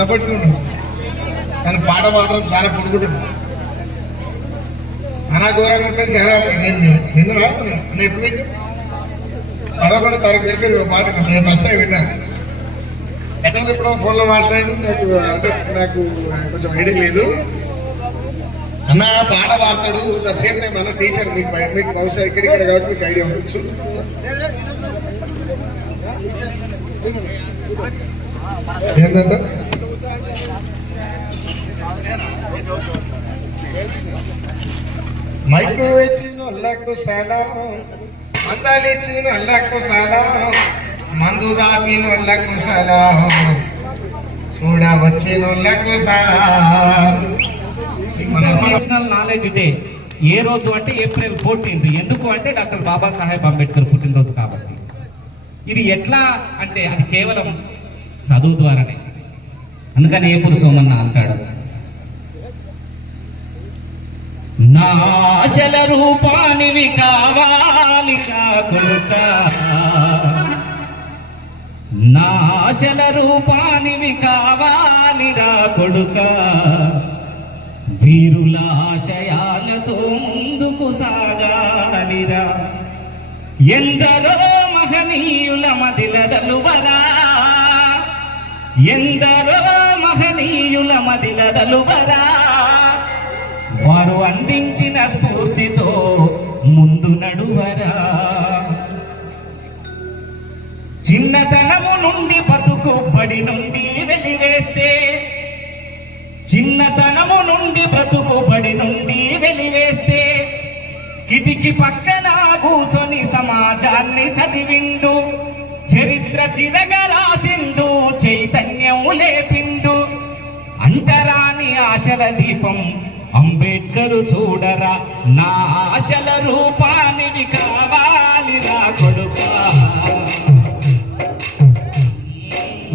అంత పట్టుకున్నాడు, కానీ పాట మాత్రం చాలా పొడుగుంటుంది, చాలా ఘోరంగా ఉంటుంది. చాలా నిన్ను రాకున్నా నేను ఎప్పుడు పెట్టు 11వ తారీఖు పెడితే పాట నేను ఫస్ట్ టైం విన్నాను. గతంలో ఎప్పుడో ఫోన్లో మాట్లాడి నాకు కొంచెం ఐడియా లేదు. అన్న పాట పాడతాడు, ద సేమ్ టైం అన్న టీచర్, మీకు బహుశా ఇక్కడ కాబట్టి మీకు ఐడియా ఉండొచ్చు. ఏంటంటే మైకు వచ్చిన అల్లకు సలాం, మందాలిచ్చిన అల్లకు సలాం, మందు దాపిన అల్లకు సలాం, చూడ వచ్చిన అల్లకు సలాం. నేషనల్ నాలెడ్జ్ డే ఏ రోజు అంటే ఏప్రిల్ 14th. ఎందుకు అంటే డాక్టర్ బాబాసాహెబ్ అంబేద్కర్ పుట్టినరోజు కాబట్టి. ఇది ఎట్లా అంటే అది కేవలం చదువు ద్వారానే. అందుకని ఏపూరు సోమన్న అంటాడు, నా ఆశల రూపానివి కావాలి కొడుకా, నా ఆశల రూపానివి కావాలిరా కొడుకా, వీరుల ఆశయాలతో ముందుకు సాగాలిరా, ఎందరో మహనీయుల మదిలదలువరా, ఎందరో మహనీయుల మదిలదలువరా, వారు అందించిన స్ఫూర్తితో ముందు నడువరా, చిన్నతనము నుండి బతుకు బడి నుండి వెలివేస్తే, చిన్నతనము నుండి బ్రతుకు బడి నుండి వెలివేస్తే, కిటికి పక్కన కూసొని సమాజాన్ని చదివిండు, చరిత్ర తిరగరాసిండు, చైతన్యం లేపిండు, అంటరాని ఆశల దీపం అంబేద్కరు చూడరా, నా ఆశల రూపానివి కావాలిరా కొడుకా.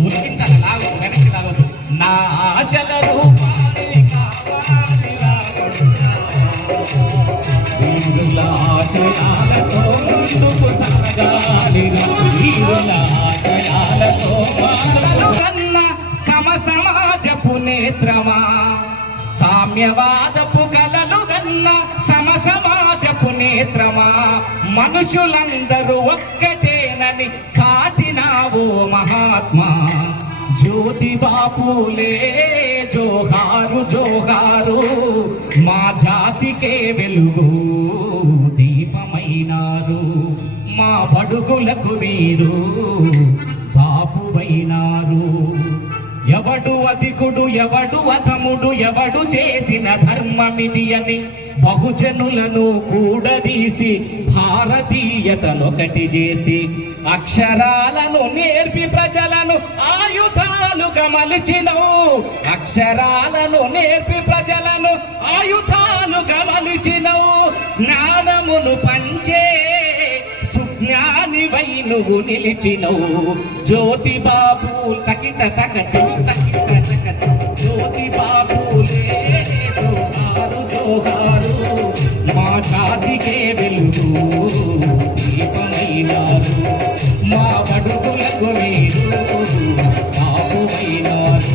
ఉరికించాలి, వెనక్కి లాగదు. నా ఆశల రూపానివి కావాలిరా కొడుకా, వీరుల ఆశయాలతో ముందుకు సాగాలిరా, వీరుల ఆశయాలతో కన్న సమసమాజపు నేత్రమా, సామ్యవాదపు కలలు గన్న సమసమాజపు నేత్రమా, మనుషులందరూ ఒక్కటేనని చాటినావో మహాత్మా, జ్యోతిబా పూలే జోహారు జోహారు, మా జాతికే వెలుగు దీపమైనారు, మా బడుగులకు వీరు బాపువైనారు, ఎవడు అధికుడు ఎవడు అధముడు ఎవడు చేసిన ధర్మమిది అని బహుజనులను కూడదీసి భారతీయతనొకటి చేసి, అక్షరాలను నేర్పి ప్రజలను ఆయుధాలుగా మలిచినవు, అక్షరాలను నేర్పి ప్రజలను ఆయుధాలుగా మలిచినవు, జ్ఞానమును పంచే సుజ్ఞానివై నువ్వు నిలిచినవు, జ్యోతిబా పూల్ తకిట తకటి తకిట తకటి, జ్యోతిబా పూలే జోహారు జోహారు, మా జాతికే వెలుగు దీపమైనారు, మా బడుగులకు మీరు బాబువైనారు.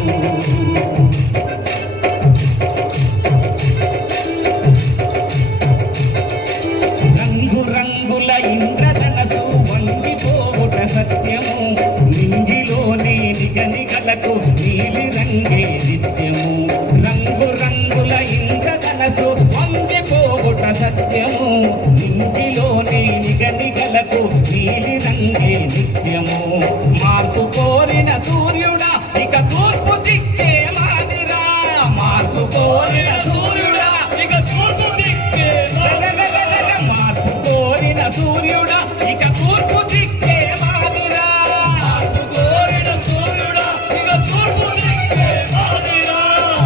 రంగు రంగుల ఇంద్రధనసు వంగిపోవుట సత్యము, నింగిలోని నిగనిగలకు నీలి రంగే నిత్యము, రంగు రంగుల ఇంద్రధనసు వంగిపోవుట సత్యము, నింగిలోని నిగనిగలకు నీలి రంగే నిత్యము, మార్పు కోరిన సూర్యుడా ఇక తూర్పు దిక్కే మాదిరా, మార్పు కోరిన సూర్యుడా ఇక తూర్పు దిక్కే, మార్పు కోరిన సూర్యుడా ఇక తూర్పు దిక్కే మాదిరా, మార్పు కోరిన సూర్యుడా ఇక తూర్పు దిక్కే మాదిరా,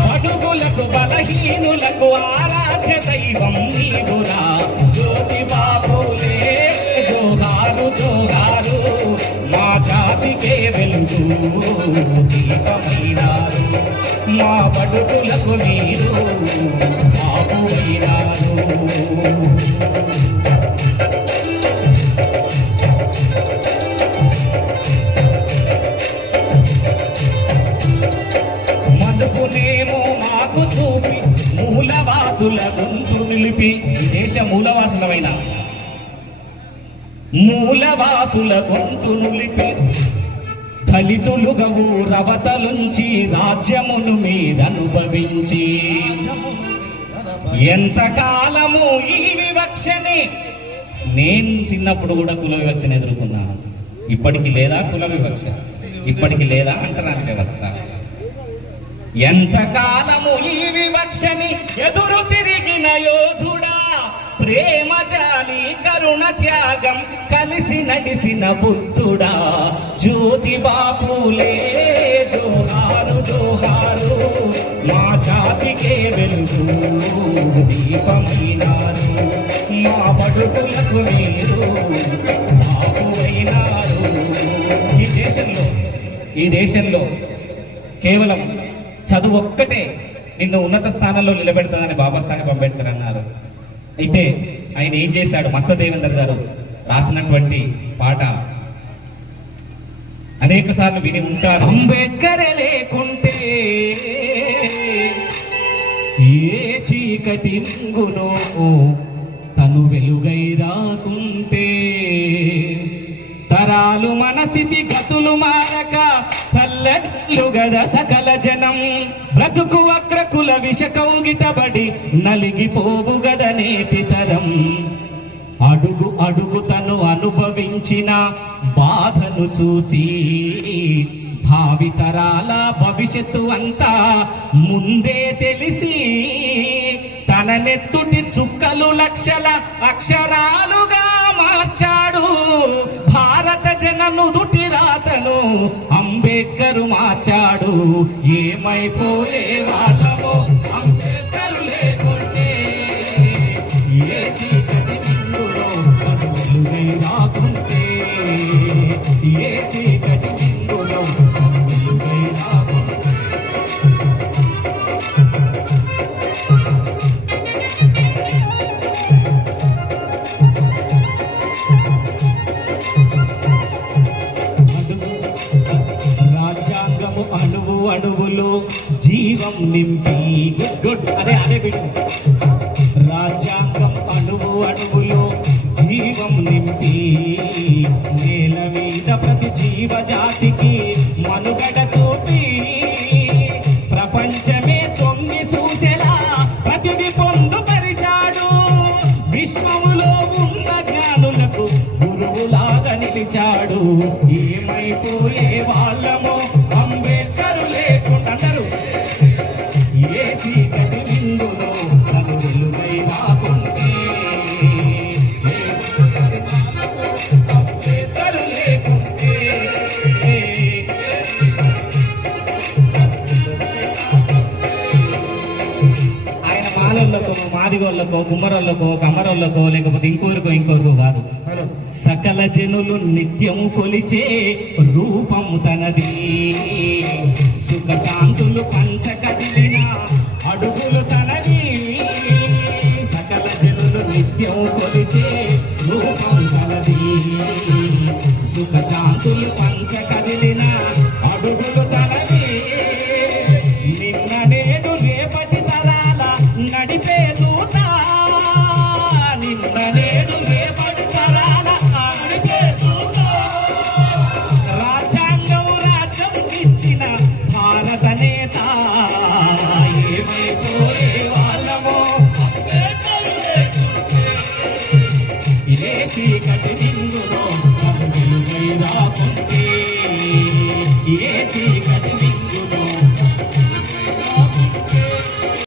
బడుగులకు బలహీనులకు ఆరాధ్య దైవం నీవురా, జ్యోతిబా పూలే జోహారు జోహారు, మా జాతికే వెలుగు దీపమైనారు, మా బడుగులకు మీరు బాబువైనారు. వాకు చూపి మూలవాసుల గొంతు నిలిపి, ఈ దేశ మూలవాసులమైన మూలవాసుల గొంతు నిలిపి, దళితులుగవు రవతలుంచి రాజ్యమును మీరనుభవించి, ఎంతకాలము ఈ వివక్షని. నేను చిన్నప్పుడు కూడా కుల వివక్షను ఎదుర్కొన్నాను. ఇప్పటికి లేదా కుల వివక్ష? ఇప్పటికి లేదా అంటరాని వ్యవస్థ? ఎంతకాలము ఈ వివక్షని ఎదురు తిరిగిన యోధుడా, ప్రేమ జాలి కరుణ త్యాగం కలిసి నడిసిన బుద్ధుడా, జ్యోతిబా పూలే జోహారు జోహారు, మా జాతికే వెలుగు దీపమైనారు, మా బడుగులకు మీరు బాబువైనారు. ఈ దేశంలో కేవలం చదువు ఒక్కటే నిన్ను ఉన్నత స్థానంలో నిలబెడతాదని బాబాసాహెబ్ అంబేద్కర్ అన్నారు. అయితే ఆయన ఏం చేశాడు? మత్స్యదేవేందర్ గారు రాసినటువంటి పాట అనేక సార్లు విని ఉంటారు. అంబేద్కర్ లేకుంటే ఏ చీకటి మింగునో తను వెలుగై రాకుంటే, తరాలు మన స్థితి గతులు మారక తల్లెట్లు గద సకల జనం, బ్రతుకు వక్రకుల విష కౌగిటబడి నలిగిపోవు గద నేటి తరం. అడుగు అడుగు తను అనుభవించిన బాధను చూసి, భావితరాల భవిష్యత్తు అంతా ముందే తెలిసి, తన నెత్తుటి చుక్కలు లక్షల అక్షరాలుగా మార్చాడు. భారత జనను దుటి రాతను అంబేద్కర్ మార్చాడు. ఏమైపోయే వాళ్ళమో అంబేద్కర్ లేకుంటే, ఏ చీకటి నిందులో తను వెలుగై రాకుంటే, ఏ చీకటి నిందులో తను వెలుగై రాకుంటే. అణువు అణువులో జీవం నింపి, గుడ్ అదే బిడ్డ. రాజ్యాంగం అణువు అణువులో జీవం నింపి, నేల మీద ప్రతి జీవజాతికి మనుగడ చూపి, ప్రపంచమే తొంగి చూసేలా ప్రతిది పొందుపరిచాడు. విశ్వములో ఉన్న జ్ఞానులకు గురువులాగా నిలిచాడు. ఏమైపోయే వాళ్ళమో అంబేద్కర్ లేకుండా అందరూ, ఏ చీకటి నిందులో తను వెలుగై రాకుంటే, అంబేద్కర్ లేకుంటే. ఆయన మాలళ్ళకో మాదిగోళ్ళకో కుమ్మరోళ్ళకో కమ్మరోళ్ళకో లేకపోతే ఇంకోరికో కాదు, సకల జనులు నిత్యము కొలిచే రూపము తనది. సుఖ శాంతులు పంచకదిలిన అడుగులు తనది. సకల జనులు నిత్యము కొలిచే రూపం తనది. సుఖ శాంతులు పంచకదిలిన అడుగులు తనది. నిన్న నేడు రేపటి తరాల నడిపే దూత, నిన్న నేడు రేపటి తరాల నడిపే దూత. రాజ్యాంగం రాజ్యం ఇచ్చిన భారత నేత. ఏమైపోయే వాళ్ళమో ఏ చీకటి నిందులో తను వెలుగై రాకుంటే,